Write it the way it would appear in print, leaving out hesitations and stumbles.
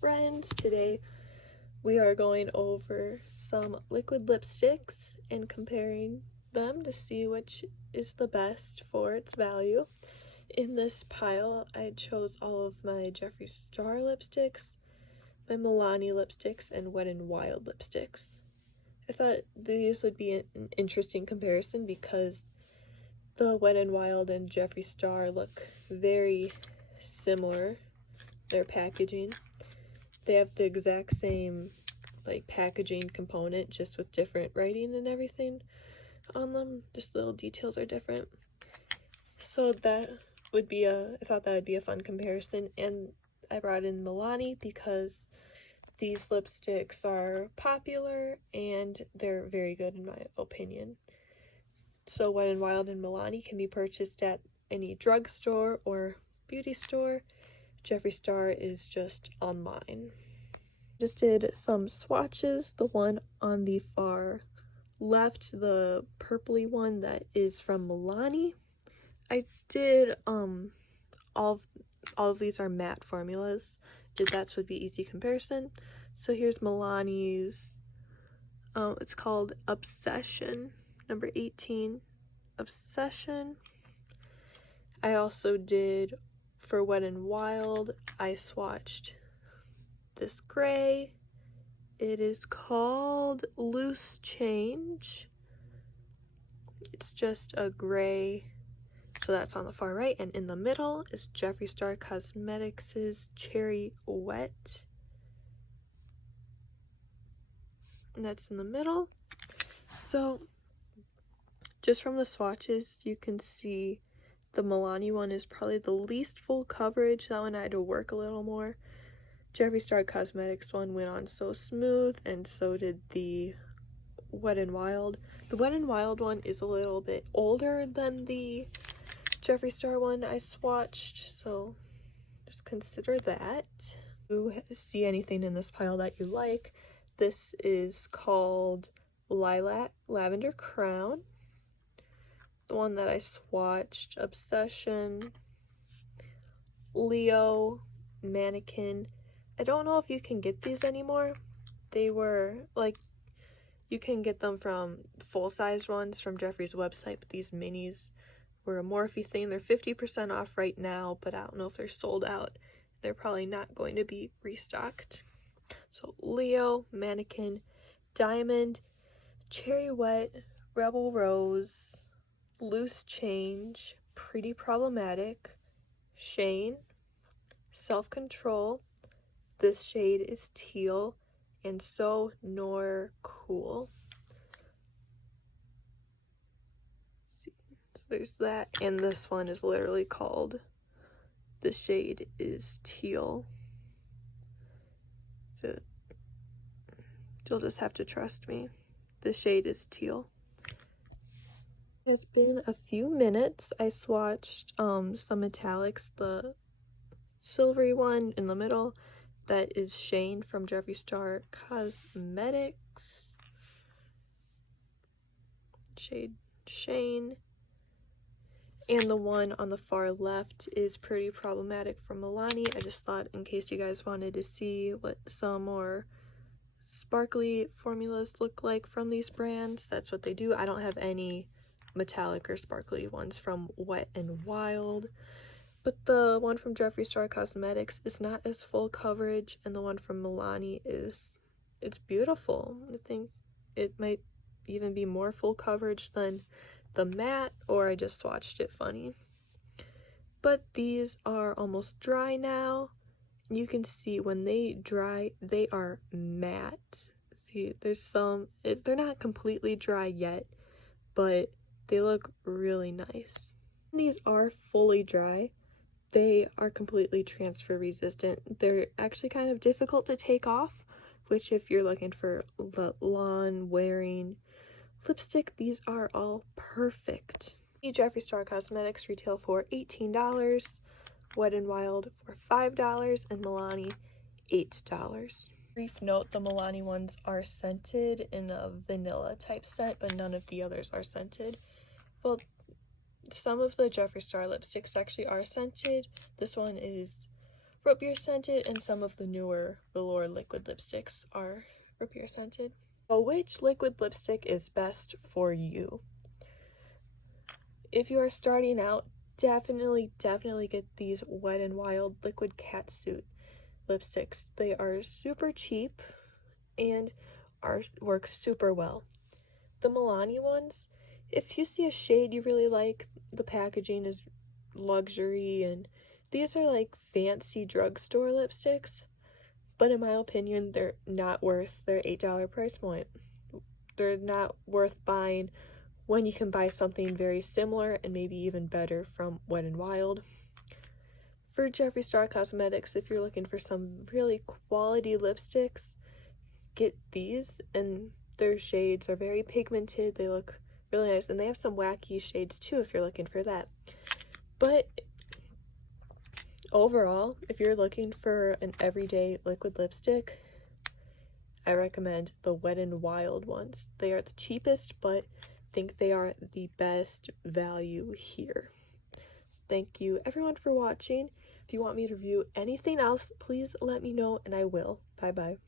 friends. Today we are going over some liquid lipsticks and comparing them to see which is the best for its value. In this pile I chose all of my Jeffree Star lipsticks, my Milani lipsticks, and Wetnwild lipsticks. I thought these would be an interesting comparison because the Wetnwild and Jeffree Star look very similar. Their packaging, they have the exact same like packaging component, just with different writing and everything on them. Just little details are different. So that would be I thought that would be a fun comparison. And I brought in Milani because these lipsticks are popular and they're very good in my opinion. So Wetnwild and Milani can be purchased at any drugstore or beauty store. Jeffree Star is just online. Just did some swatches. The one on the far left, the purpley one, that is from Milani. I did all of these are matte formulas. Did that so it'd be easy comparison. So here's Milani's. It's called Obsession, number 18. Obsession. I also did, for Wetnwild, I swatched this gray. It is called Loose Change. It's just a gray, so that's on the far right. And in the middle is Jeffree Star Cosmetics' Cherry Wet, and that's in the middle. So just from the swatches you can see the Milani one is probably the least full coverage. That one I had to work a little more. Jeffree Star Cosmetics one went on so smooth, and so did the Wetnwild. The Wetnwild one is a little bit older than the Jeffree Star one I swatched, so just consider that. If you see anything in this pile that you like, this is called Lilac Lavender Crown. The one that I swatched, Obsession, Leo, Mannequin. I don't know if you can get these anymore. They were like, you can get them from full-size ones from Jeffree's website, but these minis were a Morphe thing. They're 50% off right now, but I don't know if they're sold out. They're probably not going to be restocked. So Leo, Mannequin, Diamond, Cherry Wet, Rebel Rose, Loose Change, Pretty Problematic, Shane, Self-Control, this shade is Teal, and So Nor Cool. So there's that, and this one is literally called, the shade is Teal. So you'll just have to trust me. The shade is Teal. It's been a few minutes. I swatched some metallics. The silvery one in the middle, that is Shane from Jeffree Star Cosmetics. Shade Shane. And the one on the far left is Pretty Problematic from Milani. I just thought in case you guys wanted to see what some more sparkly formulas look like from these brands, that's what they do. I don't have any metallic or sparkly ones from Wetnwild, but the one from Jeffree Star Cosmetics is not as full coverage, and the one from Milani it's beautiful. I think it might even be more full coverage than the matte, or I just swatched it funny. But these are almost dry now. You can see when they dry, they are matte. See, there's some, they're not completely dry yet, but they look really nice. These are fully dry. They are completely transfer resistant. They're actually kind of difficult to take off, which if you're looking for the lawn wearing lipstick, these are all perfect. The Jeffree Star Cosmetics retail for $18, Wetnwild for $5, and Milani $8. Brief note, the Milani ones are scented in a vanilla type scent, but none of the others are scented. Well, some of the Jeffree Star lipsticks actually are scented. This one is root beer scented, and some of the newer Velour liquid lipsticks are root beer scented. So which liquid lipstick is best for you? If you are starting out, definitely get these Wet n Wild liquid catsuit lipsticks. They are super cheap and work super well. The Milani ones, if you see a shade you really like, the packaging is luxury, and these are like fancy drugstore lipsticks, but in my opinion, they're not worth their $8 price point. They're not worth buying when you can buy something very similar and maybe even better from Wet n Wild. For Jeffree Star Cosmetics, if you're looking for some really quality lipsticks, get these, and their shades are very pigmented. They look really nice, and they have some wacky shades too if you're looking for that. But overall, if you're looking for an everyday liquid lipstick, I recommend the Wet n Wild ones. They are the cheapest, but I think they are the best value here. Thank you everyone for watching. If you want me to review anything else, please let me know and I will. Bye bye.